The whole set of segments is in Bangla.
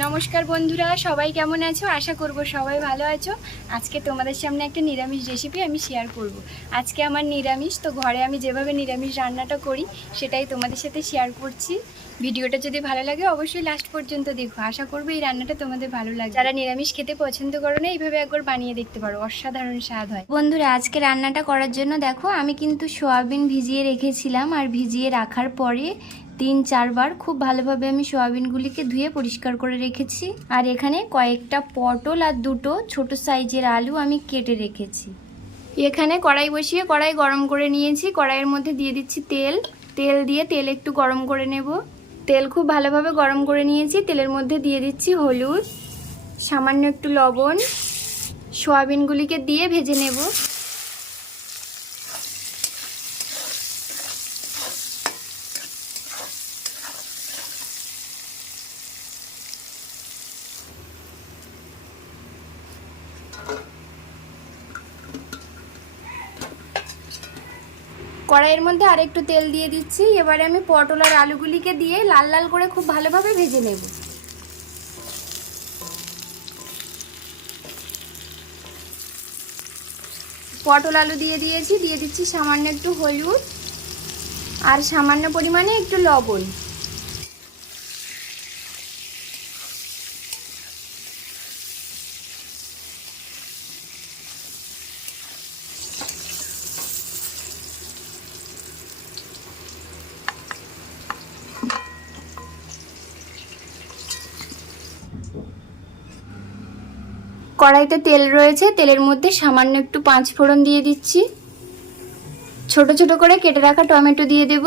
নমস্কার বন্ধুরা, সবাই কেমন আছো? আশা করব সবাই ভালো আছো। আজকে তোমাদের সামনে একটা নিরামিষ রেসিপি আমি শেয়ার করব। আজকে আমার নিরামিষ, তো ঘরে আমি যেভাবে নিরামিষ রান্নাটা করি, সেটাই তোমাদের সাথে শেয়ার করছি। ভিডিওটা যদি ভালো লাগে, অবশ্যই লাস্ট পর্যন্ত দেখো। আশা করব এই রান্নাটা তোমাদের ভালো লাগে যারা নিরামিষ খেতে পছন্দ করো না, এইভাবে একবার বানিয়ে দেখতে পারো। অসাধারণ স্বাদ হয়। বন্ধুরা, আজকে রান্নাটা করার জন্য দেখো, আমি কিন্তু সোয়াবিন ভিজিয়ে রেখেছিলাম। আর ভিজিয়ে রাখার পরে তিন, চারবার খুব ভালোভাবে আমি সোয়াবিনগুলিকে ধুয়ে পরিষ্কার করে রেখেছি। আর এখানে কয়েকটা পটল আর দুটো ছোট সাইজের আলু আমি কেটে রেখেছি। এখানে কড়াই বসিয়ে কড়াই গরম করে নিয়েছি। কড়াইয়ের মধ্যে দিয়ে দিচ্ছি তেল। তেল দিয়ে তেল একটু গরম করে নেব। তেল খুব ভালোভাবে গরম করে নিয়েছি। তেলের মধ্যে দিয়ে দিচ্ছি হলুদ, সামান্য একটু লবণ। সোয়াবিনগুলিকে দিয়ে ভেজে নেব। কড়াইয়ের মধ্যে আরেকটু তেল দিয়ে দিচ্ছি। এবারে আমি পটল আর আলুগুলিকে দিয়ে লাল লাল করে খুব ভালোভাবে ভেজে নেব। পটল আলু দিয়ে দিয়েছি, দিয়ে দিচ্ছি সামান্য একটু হলুদ আর সামান্য পরিমাণে একটু লবণ। কড়াইতে তেল রয়েছে, তেলের মধ্যে সামান্য একটু পাঁচ ফোড়ন দিয়ে দিচ্ছি। ছোট ছোট করে কেটে রাখা টমেটো দিয়ে দেব।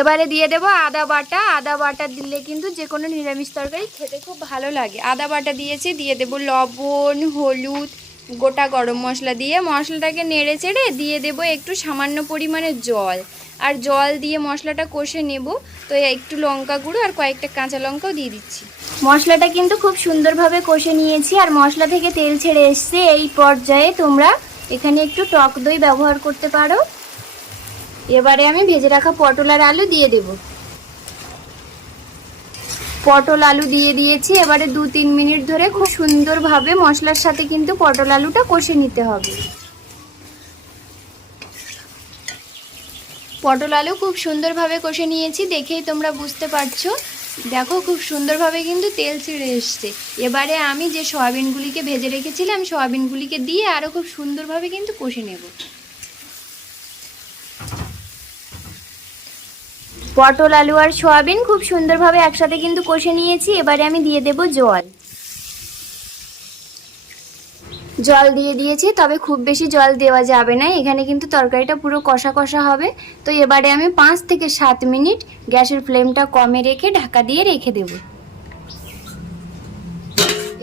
এবারে দিয়ে দেব আদা বাটা। আদা বাটা দিলে কিন্তু যে কোনো নিরামিষ তরকারি খেতে খুব ভালো লাগে। আদা বাটা দিয়েছি, দিয়ে দেব লবণ, হলুদ গোটা গরম মশলা দিয়ে মশলাটাকে নেড়ে চেড়ে দিয়ে দেব একটু সামান্য পরিমাণে জল। আর জল দিয়ে মশলাটা কষে নেব। তো একটু লঙ্কা গুঁড়ো আর কয়েকটা কাঁচা লঙ্কাও দিয়ে দিচ্ছি। মশলাটা কিন্তু খুব সুন্দরভাবে কষে নিয়েছি আর মশলা থেকে তেল ছেড়ে এসছে। এই পর্যায়ে তোমরা এখানে একটু টক দই ব্যবহার করতে পারো। এবারে আমি ভেজে রাখা পটল আর আলু দিয়ে দেব। পটল আলু দিয়ে দিয়েছি। এবারে দু তিন মিনিট ধরে খুব সুন্দরভাবে মশলার সাথে কিন্তু পটল আলুটা কষে নিতে হবে। পটল আলু খুব সুন্দরভাবে কষে নিয়েছি, দেখেই তোমরা বুঝতে পারছ। দেখো খুব সুন্দরভাবে কিন্তু তেল ছিঁড়ে এসছে। এবারে আমি যে সয়াবিনগুলিকে ভেজে রেখেছিলাম, সয়াবিনগুলিকে দিয়ে আরও খুব সুন্দরভাবে কিন্তু কষে নেব। পটল, আলু আর সয়াবিন খুব সুন্দরভাবে একসাথে কিন্তু কষে নিয়েছি। এবারে আমি দিয়ে দেব জল। জল দিয়ে দিয়েছি, তবে খুব বেশি জল দেওয়া যাবে না। এখানে কিন্তু তরকারিটা পুরো কষা কষা হবে। তো এবারে আমি পাঁচ থেকে সাত মিনিট গ্যাসের ফ্লেমটা কমে রেখে ঢাকা দিয়ে রেখে দেব।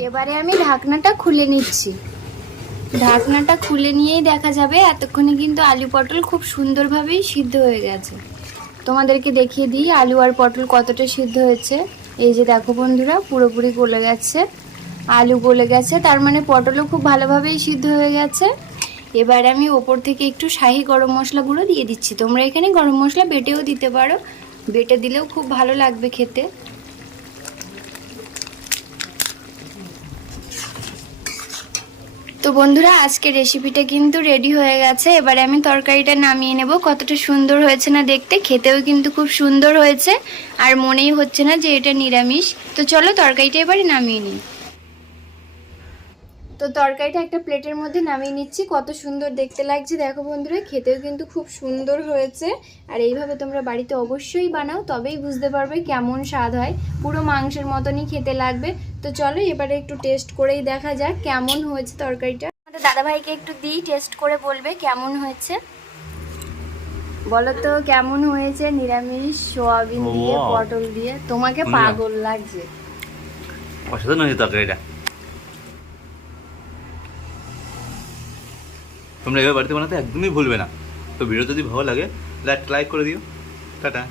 এবারে আমি ঢাকনাটা খুলে নিচ্ছি। ঢাকনাটা খুলে নিয়েই দেখা যাবে, এতক্ষণে কিন্তু আলু পটল খুব সুন্দরভাবেই সিদ্ধ হয়ে গেছে। তোমাদেরকে দেখিয়ে দিই, আলু আর পটল কতটা সিদ্ধ হয়েছে। এই যে দেখো বন্ধুরা, পুরোপুরি গলে গেছে, আলু গলে গেছে, তার মানে পটলও খুব ভালোভাবেই সিদ্ধ হয়ে গেছে। এবার আমি ওপর থেকে একটু শাহি গরম মশলা গুঁড়ো দিয়ে দিচ্ছি। তোমরা এখানে গরম মশলা বেটেও দিতে পারো, বেটে দিলেও খুব ভালো লাগবে খেতে। বন্ধুরা আজকে রেসিপিটা কিন্তু রেডি হয়ে গেছে। এবারে আমি তরকারিটা নামিয়ে নেব। কতটা সুন্দর হয়েছে না দেখতে, খেতেও কিন্তু খুব সুন্দর হয়েছে। আর মনেই হচ্ছে না যে এটা নিরামিষ। তো চলো তরকারিটা এবারে নামিয়ে নিই। তো তরকারিটা একটা প্লেটের মধ্যে নামিয়ে নিচ্ছি। কত সুন্দর দেখতে লাগছে। দেখো বন্ধুরা খেতেও কিন্তু খুব সুন্দর হয়েছে। আর এইভাবে তোমরা বাড়িতে অবশ্যই বানাও তবেই বুঝতে পারবে কেমন স্বাদ হয়। পুরো মাংসের মতনই খেতে লাগবে। তো চলো এবারে একটু টেস্ট করেই দেখা যাক কেমন হয়েছে তরকারিটা। আমাদের দাদাভাইকে একটু দিই টেস্ট করে বলবে কেমন হয়েছে। বলো তো কেমন হয়েছে? নিরামিষ সোয়াবিন দিয়ে পটল দিয়ে। তোমাকে পাগল লাগছে। অসাধারণ হয়েছে তরকারিটা। তোমরা এবার বাড়িতে বানাতে একদমই ভুলবে না। তো ভিডিও যদি ভালো লাগে লাইক লাইক করে দিও। টাটা।